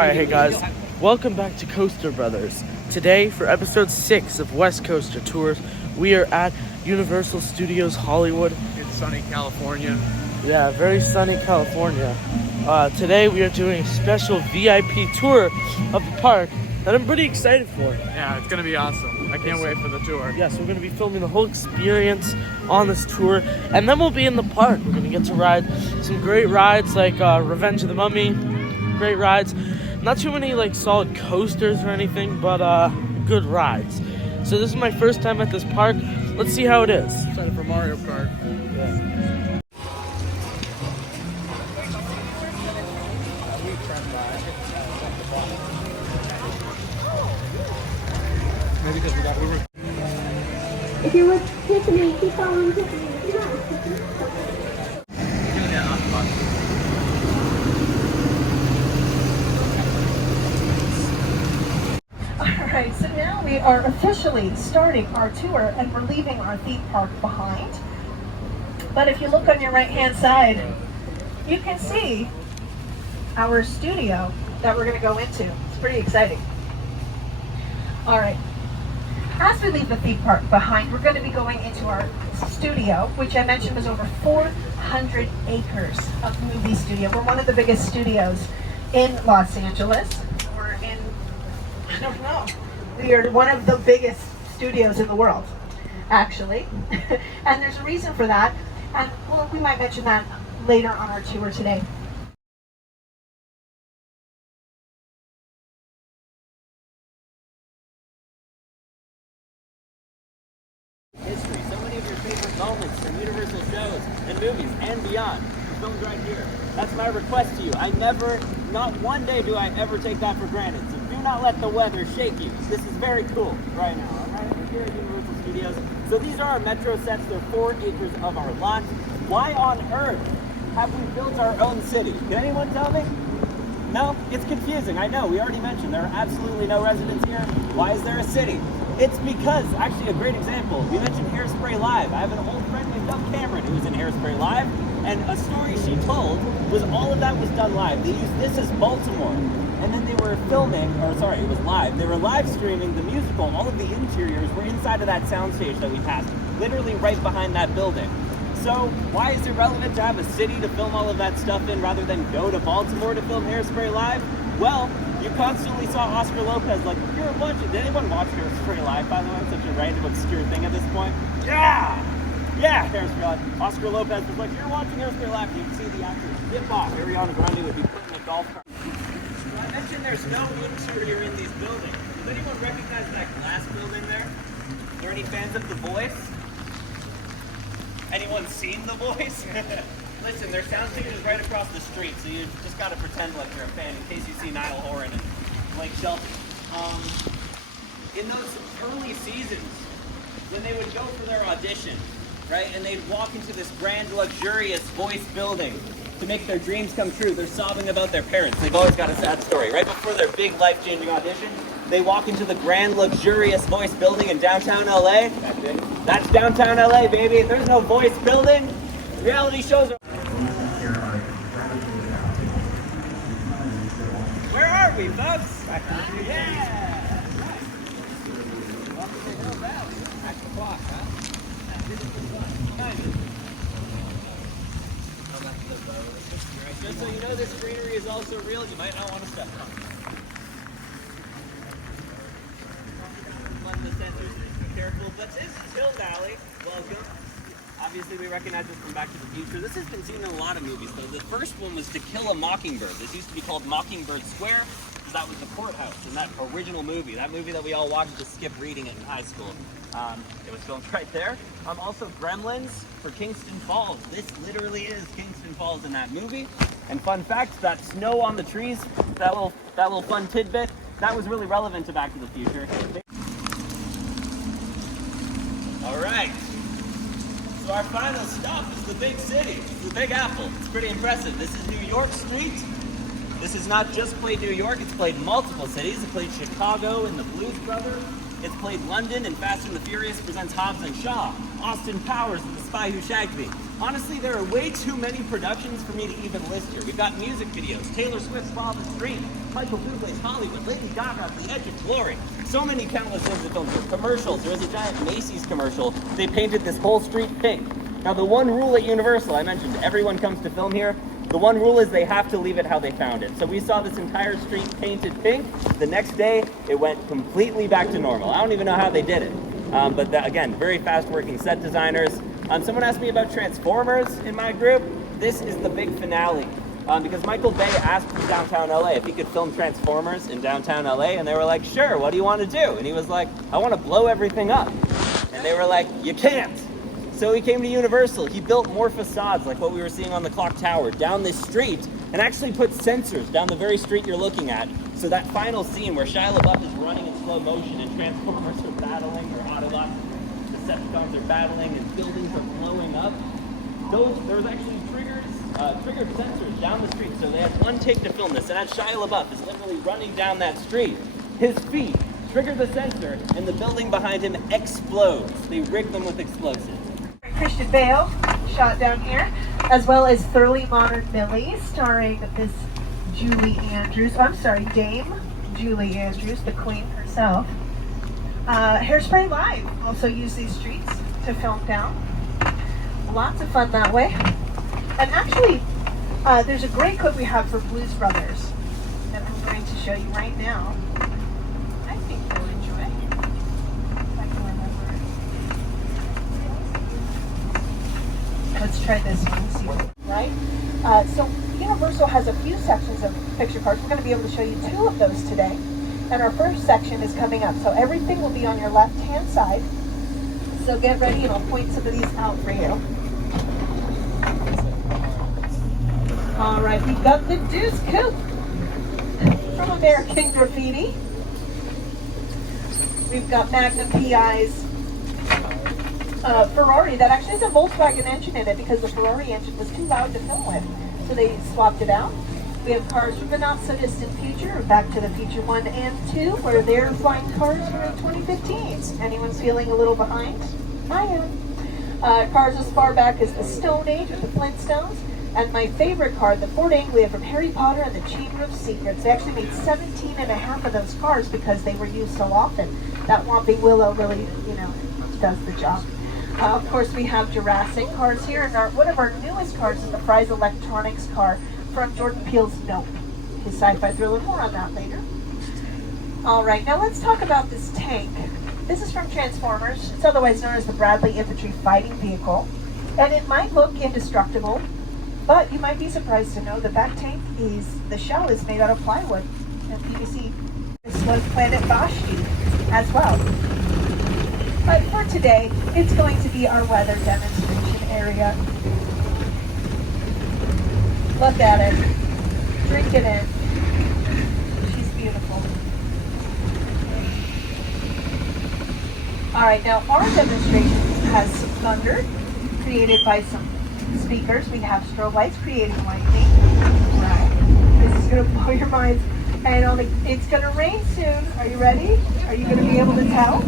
Alright, hey guys, welcome back to CoastER Brothers. Today, for episode 6 of West CoastER Tours, we are at Universal Studios Hollywood. It's sunny California. Yeah, very sunny California. Today we are doing a special VIP tour of the park that I'm pretty excited for. Yeah, it's gonna be awesome. I can't wait for the tour. Yes, we're going to be filming the whole experience on this tour, and then we'll be in the park. We're going to get to ride some great rides like Revenge of the Mummy. Great rides. Not too many like solid coasters or anything, but good rides. So this is my first time at this park. Let's see how it is. Excited for Mario Kart. Yeah. Maybe because we got Uber. If you're with Tiffany, keep following Tiffany. If you're not with Tiffany, Alright, so now we are officially starting our tour and we're leaving our theme park behind. But if you look on your right hand side, you can see our studio that we're going to go into. It's pretty exciting. Alright. As we leave the theme park behind, we're going to be going into our studio, which I mentioned was over 400 acres of movie studio. We're one of the biggest studios in Los Angeles. We're in, I don't know, we are one of the biggest studios in the world, actually. And there's a reason for that. And well, we might mention that later on our tour today. History. So many of your favorite moments from Universal shows and movies and beyond are filmed right here. That's my request to you. Not one day do I ever take that for granted. So do not let the weather shake you. This is very cool right now, alright? We're here at Universal Studios. So these are our metro sets. They're 4 acres of our lot. Why on earth have we built our own city? Can anyone tell me? No? It's confusing. I know. We already mentioned there are absolutely no residents here. Why is there a city? It's because, actually a great example, we mentioned Hairspray Live. I have an old friend named Doug Cameron who was in Hairspray Live, and a story she told was all of that was done live. They used this as Baltimore, and then they were filming, or sorry, it was live. They were live streaming the musical. All of the interiors were inside of that soundstage that we passed, literally right behind that building. So why is it relevant to have a city to film all of that stuff in rather than go to Baltimore to film Hairspray Live? Well, you constantly saw Oscar Lopez like, you're a bunch of... Did anyone watch Hairspray Live, by the way? It's such a random, obscure thing at this point. Yeah! Yeah, Hairspray Live. Oscar Lopez was like, you're watching Hairspray Live, you can see the actors dip off. Ariana Grande would be put in a golf cart. I mentioned there's no interior in these buildings. Does anyone recognize that glass building there? Are there any fans of The Voice? Anyone seen The Voice? Listen, their sound stage is right across the street, so you just gotta pretend like you're a fan in case you see Niall Horan and Blake Shelton. In those early seasons, when they would go for their audition, right, and they'd walk into this grand, luxurious Voice building to make their dreams come true, they're sobbing about their parents. They've always got a sad story. Right before their big, life-changing audition, they walk into the grand, luxurious Voice building in downtown LA. That's it. That's downtown LA, baby. If there's no Voice building, reality shows are... Where are we, folks? Yeah! Welcome to Hill Valley. Back to the block, huh? Just so you know, this greenery is also real. You might not want to step on it. The sensors, be careful, but this is Hill Valley. Welcome. Obviously, we recognize this from Back to the Future. This has been seen in a lot of movies, though. The first one was To Kill a Mockingbird. This used to be called Mockingbird Square, because that was the courthouse in that original movie. That movie that we all watched to skip reading it in high school. It was filmed right there. Also, Gremlins for Kingston Falls. This literally is Kingston Falls in that movie. And fun fact, that snow on the trees, that little fun tidbit, that was really relevant to Back to the Future. All right. So our final stop is the big city. It's the Big Apple. It's pretty impressive. This is New York Street. This has not just played New York, it's played multiple cities. It played Chicago in the Blues Brothers. It's played London and Fast and the Furious presents Hobbs and Shaw, Austin Powers and The Spy Who Shagged Me. Honestly, there are way too many productions for me to even list here. We've got music videos, Taylor Swift's Fall the Stream, Michael Bublé's Hollywood, Lady Gaga's The Edge of Glory. So many countless things of films. Commercials. There was a giant Macy's commercial. They painted this whole street pink. Now, the one rule at Universal, I mentioned everyone comes to film here. The one rule is they have to leave it how they found it. So we saw this entire street painted pink. The next day, it went completely back to normal. I don't even know how they did it. Again, very fast working set designers. Someone asked me about Transformers in my group. This is the big finale. Because Michael Bay asked downtown LA if he could film Transformers in downtown LA, and they were like, sure, what do you want to do? And he was like, I want to blow everything up. And they were like, you can't. So he came to Universal. He built more facades like what we were seeing on the clock tower down this street, and actually put sensors down the very street you're looking at. So that final scene where Shia LaBeouf is running in slow motion and Transformers are battling, or Autobots, Decepticons are battling, and buildings are blowing up. There was actually triggered sensors down the street. So they had one take to film this, and as Shia LaBeouf is literally running down that street, his feet trigger the sensor, and the building behind him explodes. They rig them with explosives. Christian Bale, shot down here, as well as Thoroughly Modern Millie, starring Miss Dame Julie Andrews, the queen herself. Hairspray Live also used these streets to film down. Lots of fun that way. And actually, there's a great clip we have for Blues Brothers that I'm going to show you right now. I think you'll enjoy. If I can remember it. Let's try this one, see what, right? So Universal has a few sections of picture cards. We're going to be able to show you 2 of those today. And our first section is coming up. So everything will be on your left-hand side. So get ready and I'll point some of these out for you. All right, we've got the Deuce Coupe from American Graffiti. We've got Magnum PI's Ferrari that actually has a Volkswagen engine in it because the Ferrari engine was too loud to film with. So they swapped it out. We have cars from the not so distant future, or Back to the Future 1 and 2, where their flying cars were in 2015. Anyone's feeling a little behind? I am. Cars as far back as the Stone Age with the Flintstones. And my favorite car, the Ford Anglia from Harry Potter and the Chamber of Secrets. They actually made 17 and a half of those cars because they were used so often. That Whomping Willow really, does the job. Of course, we have Jurassic cars here, and one of our newest cars is the Fry's Electronics car from Jordan Peele's Nope, his sci-fi thriller. More on that later. All right, now let's talk about this tank. This is from Transformers. It's otherwise known as the Bradley Infantry Fighting Vehicle, and it might look indestructible, but you might be surprised to know that that tank the shell is made out of plywood and PVC. This was Planet Vashti as well. But for today, it's going to be our weather demonstration area. Look at it. Drink it in. She's beautiful. All right, now our demonstration has some thunder created by some speakers. We have strobe lights creating lightning. Right. This is going to blow your minds. And it's going to rain soon. Are you ready? Are you going to be able to tell?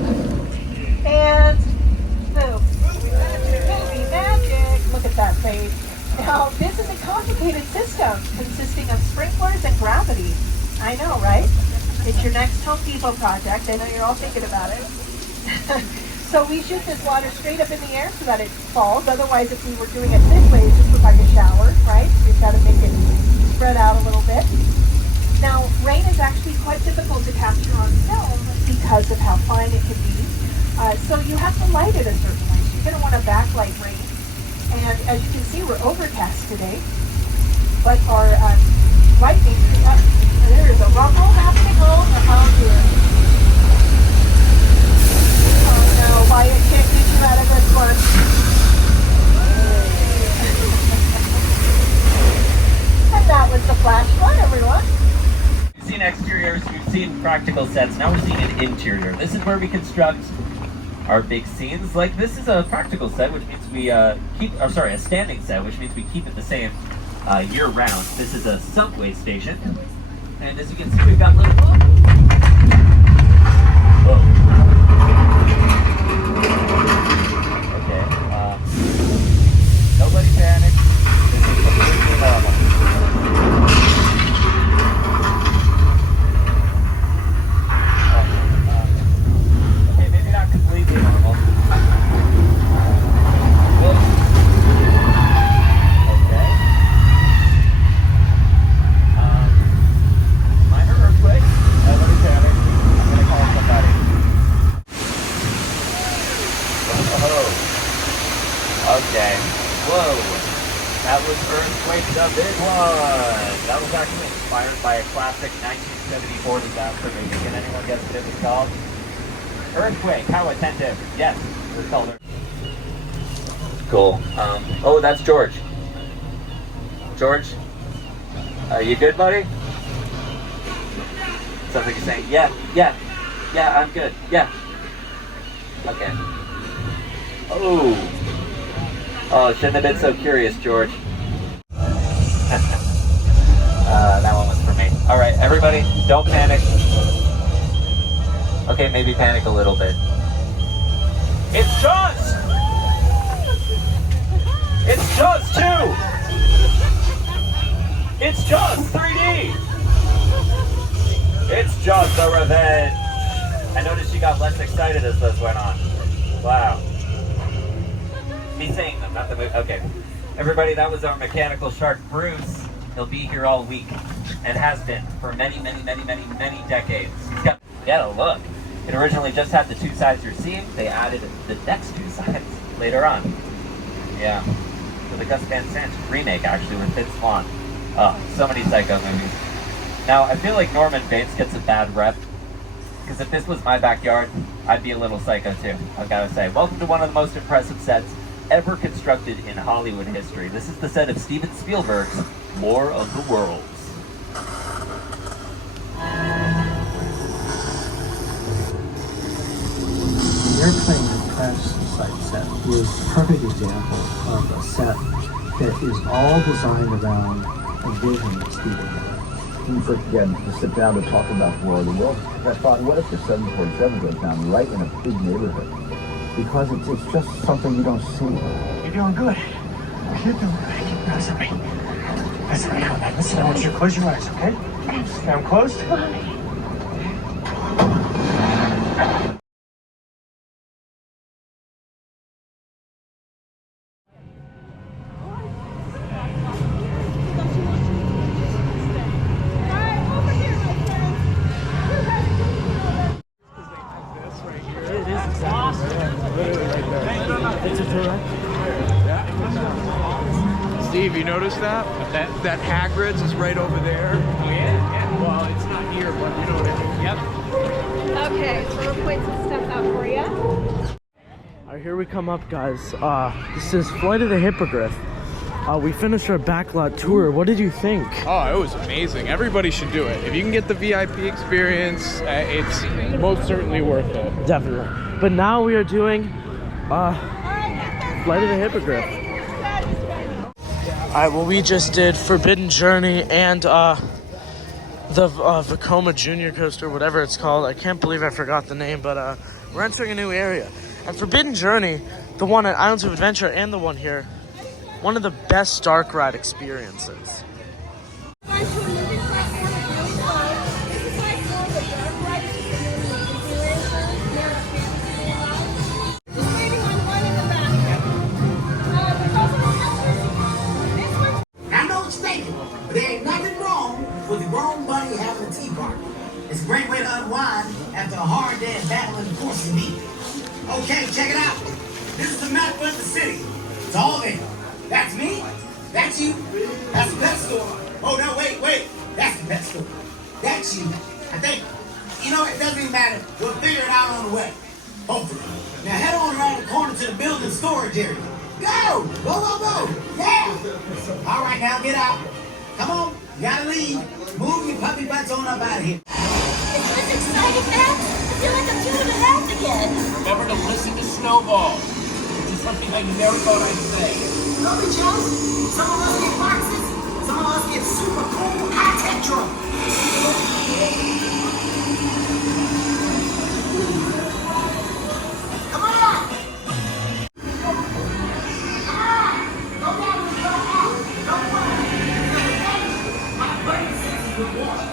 And boom. Movie magic. Look at that face. Now, this is a complicated system consisting of sprinklers and gravity. I know, right? It's your next Home Depot project. I know you're all thinking about it. So we shoot this water straight up in the air so that it falls. Otherwise, if we were doing it this way, it just look like a shower, right? We've got to make it spread out a little bit. Now, rain is actually quite difficult to capture on film because of how fine it can be. So you have to light it a certain way. So you're going to want to backlight rain. And as you can see, we're overcast today. But our lightning, there is a rumble happening all around here. Oh no, Wyatt can't get you out of this one. And that was the flash flood, everyone. We've seen exteriors, we've seen practical sets, now we're seeing an interior. This is where we construct our big scenes. Like, this is a practical set, which means we a standing set, which means we keep it the same year round. This is a subway station, and as you can see, we've got little, day. Whoa, that was Earthquake the Big One. That was actually inspired by a classic 1974 disaster movie. Can anyone guess what it was called? Earthquake. How attentive. Yes, it was called Earthquake. Cool. Oh, that's George. George, are you good, buddy? Sounds like you're saying, yeah, I'm good, yeah. Okay. Oh, shouldn't have been so curious, George. That one was for me. All right, everybody, don't panic. Okay, maybe panic a little bit. It's Jaws! It's Jaws 2! It's Jaws 3D! It's Jaws the Revenge! I noticed you got less excited as this went on. Wow. He's saying them, not the movie. Okay. Everybody, that was our mechanical shark, Bruce. He'll be here all week, and has been for many decades. Yeah, look. It originally just had the two sides you're seeing. They added the next two sides later on. Yeah. For the Gus Van Sant remake, actually, with Vince Vaughn. Oh, so many Psycho movies. Now, I feel like Norman Bates gets a bad rep, because if this was my backyard, I'd be a little psycho too, I gotta say. Welcome to one of the most impressive sets ever constructed in Hollywood history. This is the set of Steven Spielberg's War of the Worlds. The airplane that crashed the site set is a perfect example of a set that is all designed around a vision of Steven had. He's like, again, to sit down to talk about War of the Worlds. I thought, what if the 747 goes down right in a big neighborhood? Because it's just something you don't see. You're doing good. You're doing good. Keep your eyes on me. That's right. Come on. Listen, I want you to close your eyes, okay? Now I'm closed. Steve, you notice that? That Hagrid's is right over there. Oh yeah? Well, it's not here, but you know what I mean. Yep. Okay, so we'll point some stuff out for you. All right, here we come up, guys. This is Flight of the Hippogriff. We finished our backlot tour. What did you think? Oh, it was amazing. Everybody should do it. If you can get the VIP experience, it's most certainly worth it. Definitely. But now we are doing Flight of the Hippogriff. Alright, well, we just did Forbidden Journey and the Vekoma Junior Coaster, whatever it's called. I can't believe I forgot the name, but we're entering a new area. And Forbidden Journey, the one at Islands of Adventure and the one here, one of the best dark ride experiences. There ain't nothing wrong with a grown bunny having a tea party. It's a great way to unwind after a hard day of battling the forces of evil. Okay, check it out. This is the map of the city. It's all there. That's me. That's you. That's the pet store. Oh, no, wait. That's the pet store. That's you. I think, it doesn't even matter. We'll figure it out on the way. Hopefully. Now head on around the corner to the building storage area. Go! Go! Yeah! All right, now get out. Come on, you gotta leave. Move your puppy butts on up out of here. Is this exciting, Max? I feel like I'm 2.5 again. Remember to listen to Snowball, which is something I never thought I'd say. Don't be jealous. Some of us get boxes. Some of us get super cool high-tech drunk. Come on! Go down and go out. Don't worry. My brain senses the water.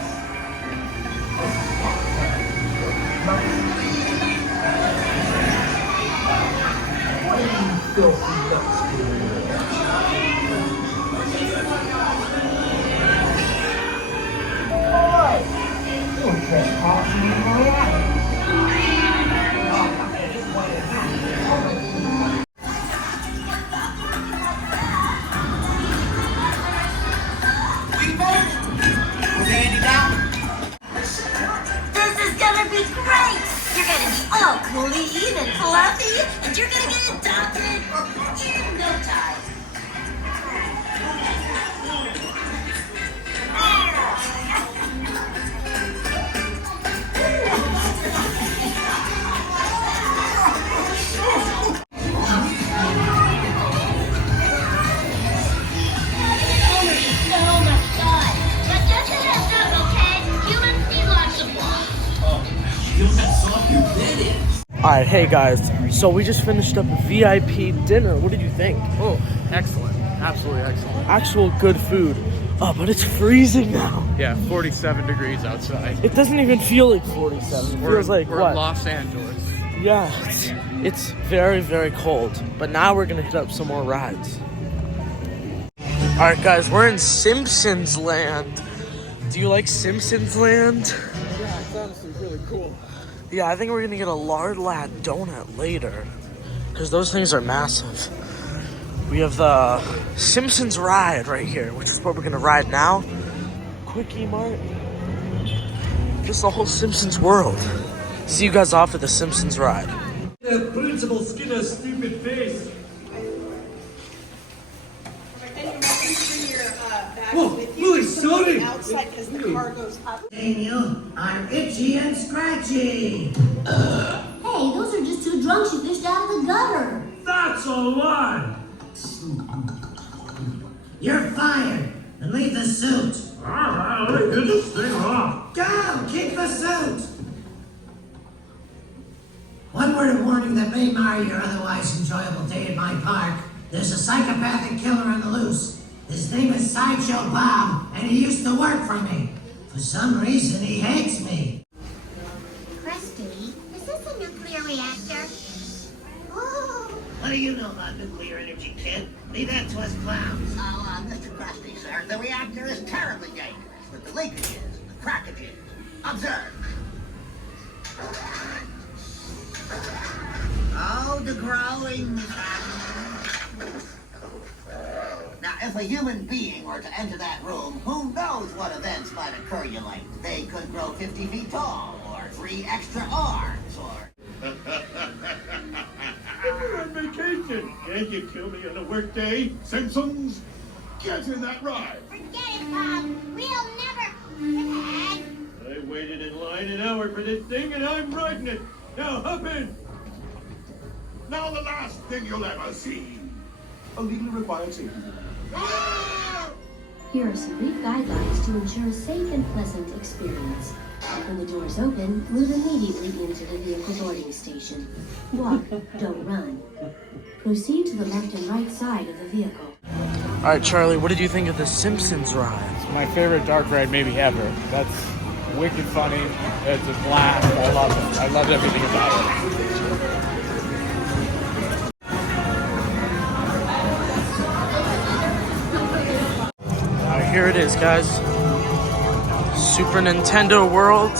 clean and fluffy, and you're gonna get adopted in no time. Alright, hey guys, so we just finished up a VIP dinner. What did you think? Oh, excellent. Absolutely excellent. Actual good food. Oh, but it's freezing now. Yeah, 47 degrees outside. It doesn't even feel like 47. It feels like we're what? in Los Angeles. Yeah, it's very, very cold. But now we're gonna hit up some more rides. Alright guys, we're in Simpsons Land. Do you like Simpsons Land? Yeah, it's honestly really cool. Yeah, I think we're gonna get a lard lat donut later, because those things are massive. We have the Simpsons ride right here, which is what we're gonna ride now. Quickie Mart. Just the whole Simpsons world. See you guys off at the Simpsons ride. The Principal Skinner's stupid face. Whoa, Louis, sorry. Outside because the car goes up. Daniel, I'm itchy and scratchy. Hey, those are just two drunks you fished out of the gutter. That's a lie. You're fired. And leave the suit. All right, get this thing off. Go! Keep the suit! One word of warning that may mar your otherwise enjoyable day in my park. There's a psychopathic killer on the loose. His name is Sideshow Bob, and he used to work for me. For some reason, he hates me. Krusty, is this a nuclear reactor? Ooh. What do you know about nuclear energy, kid? Leave that to us clowns. Oh, Mr. Krusty, sir, the reactor is terribly dangerous, with the leakages, the crackages. Observe. Oh, the growing. Now, if a human being were to enter that room, who knows what events might occur, you like? They could grow 50 feet tall, or 3 extra arms, or... We're on vacation. Can't you kill me on a work day? Simpsons, get in that ride. Forget it, Bob. We'll never... Dad. I waited in line an hour for this thing, and I'm riding it. Now hop in. Now the last thing you'll ever see. A legally required safety. Here are some brief guidelines to ensure a safe and pleasant experience. When the doors open, move immediately into the vehicle boarding station. Walk, don't run. Proceed to the left and right side of the vehicle. Alright, Charlie, what did you think of the Simpsons ride? It's my favorite dark ride maybe ever. That's wicked funny. It's a blast. I love it. I loved everything about it. Here it is, guys. Super Nintendo World.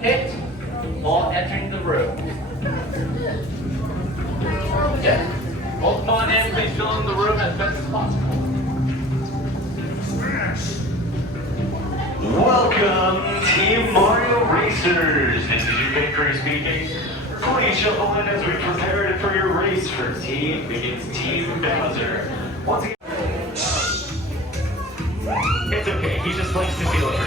Hit while entering the room. Okay. Hold on in, please fill in the room as best as possible. Welcome, Team Mario Racers. This is your victory speaking. Please shuffle in as we prepare for your race for Team begins Team Bowser. Once again, it's okay, he just likes to feel it.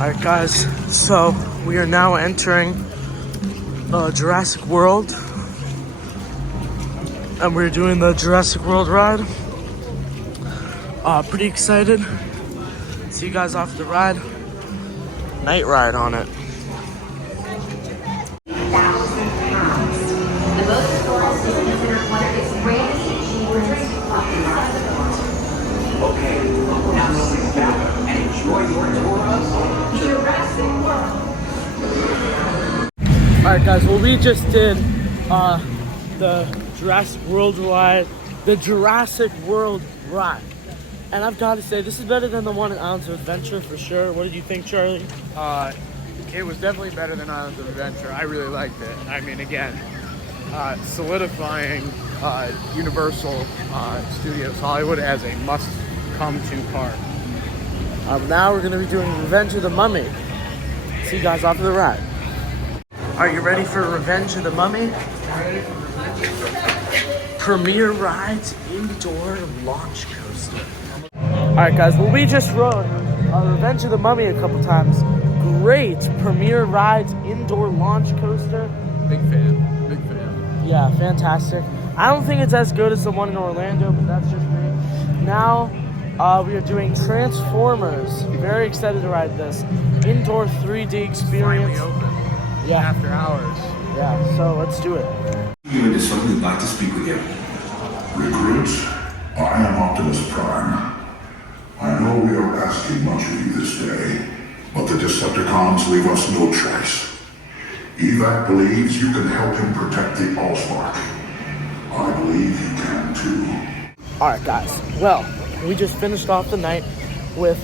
Alright guys, so we are now entering Jurassic World. And we're doing the Jurassic World ride. Pretty excited. See you guys off the ride. Night ride on it. Okay, now sit back and enjoy your tour of Jurassic World. Alright guys, well we just did the Jurassic World ride, the Jurassic World ride. And I've got to say, this is better than the one in Islands of Adventure for sure. What did you think, Charlie? It was definitely better than Islands of Adventure. I really liked it. I mean, again, solidifying Universal Studios Hollywood as a must-come-to park. Now we're going to be doing Revenge of the Mummy. See you guys after the ride. Are you ready for Revenge of the Mummy? Premier Rides Indoor Launch Coaster. Alright guys, well we just rode Revenge of the Mummy a couple times. Great Premier Rides Indoor Launch Coaster. Big fan. Yeah, fantastic. I don't think it's as good as the one in Orlando, but that's just me. Now, we are doing Transformers. Very excited to ride this. Indoor 3D experience. Finally open. Yeah. After hours. Yeah, so let's do it. Unit is somebody who'd like to speak with you. Recruits, I am Optimus Prime. I know we are asking much of you this day, but the Decepticons leave us no choice. Evac believes you can help him protect the Allspark. I believe you can too. Alright guys, well, we just finished off the night with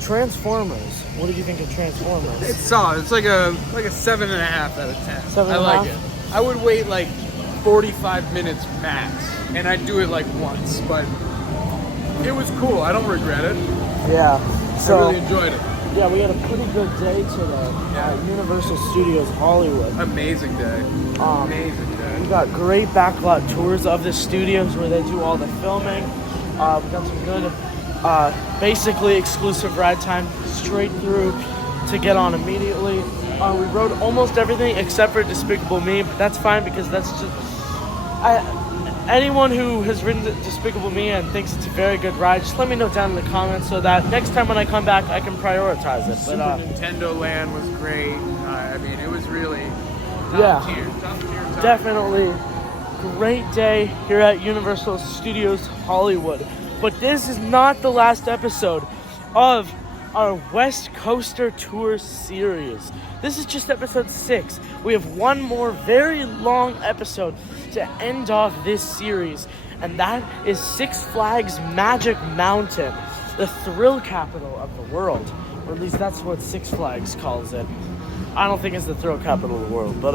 Transformers. What did you think of Transformers? It's solid. It's like a 7.5 out of 10. 7.5? I like it. I would wait like 45 minutes max, and I'd do it like once, but it was cool. I don't regret it. Yeah. So, I really enjoyed it. Yeah, we had a pretty good day today at Universal Studios Hollywood. Amazing day. Amazing day. We got great backlot tours of the studios where they do all the filming. We got some good, basically exclusive ride time straight through to get on immediately. We rode almost everything except for Despicable Me, but that's fine because that's just... anyone who has ridden Despicable Me and thinks it's a very good ride, just let me know down in the comments so that next time when I come back, I can prioritize it. Super Nintendo Land was great. I mean, it was really top tier. Definitely great day here at Universal Studios Hollywood. But this is not the last episode of our West CoastER Tour series. This is just episode 6. We have one more very long episode to end off this series, and that is Six Flags Magic Mountain, the thrill capital of the world, or at least that's what Six Flags calls it. I don't think it's the thrill capital of the world, but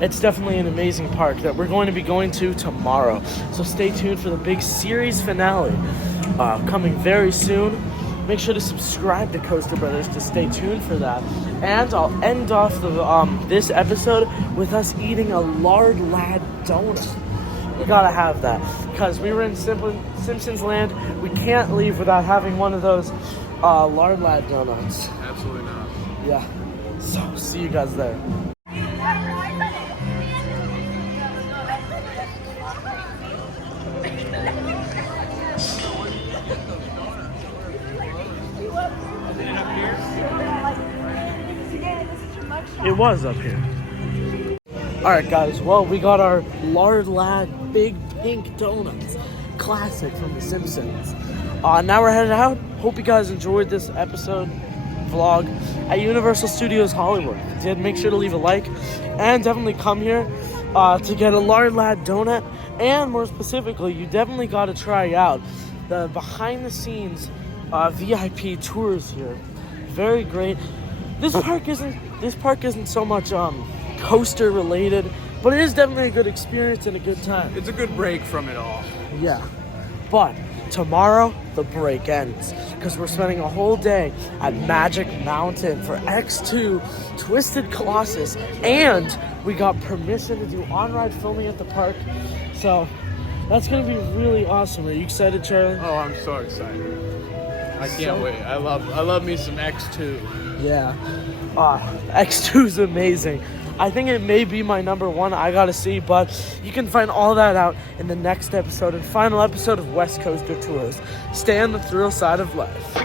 it's definitely an amazing park that we're going to be going to tomorrow. So stay tuned for the big series finale coming very soon. Make sure to subscribe to CoastER Brothers to stay tuned for that. And I'll end off this episode with us eating a Lard Lad donut. We gotta have that because we were in Simpsons Land. We can't leave without having one of those Lard Lad donuts. Absolutely not. Yeah. So see you guys there. It was up here. Alright guys, well we got our Lard Lad big pink donuts. Classic from The Simpsons. Now we're headed out. Hope you guys enjoyed this episode vlog at Universal Studios Hollywood. If you did, make sure to leave a like and definitely come here to get a Lard Lad donut. And more specifically, you definitely got to try out the behind the scenes VIP tours here. Very great. This park isn't so much CoastER related, but it is definitely a good experience and a good time. It's a good break from it all. Yeah. But tomorrow the break ends because we're spending a whole day at Magic Mountain for X2 Twisted Colossus, and we got permission to do on-ride filming at the park. So that's gonna be really awesome. Are you excited, Charlie? Oh, I'm so excited. I can't wait. I love me some X2. Yeah. X2 is amazing. I think it may be my number one. I gotta see, but you can find all that out in the next episode and final episode of West CoastER Tours. Stay on the thrill side of life.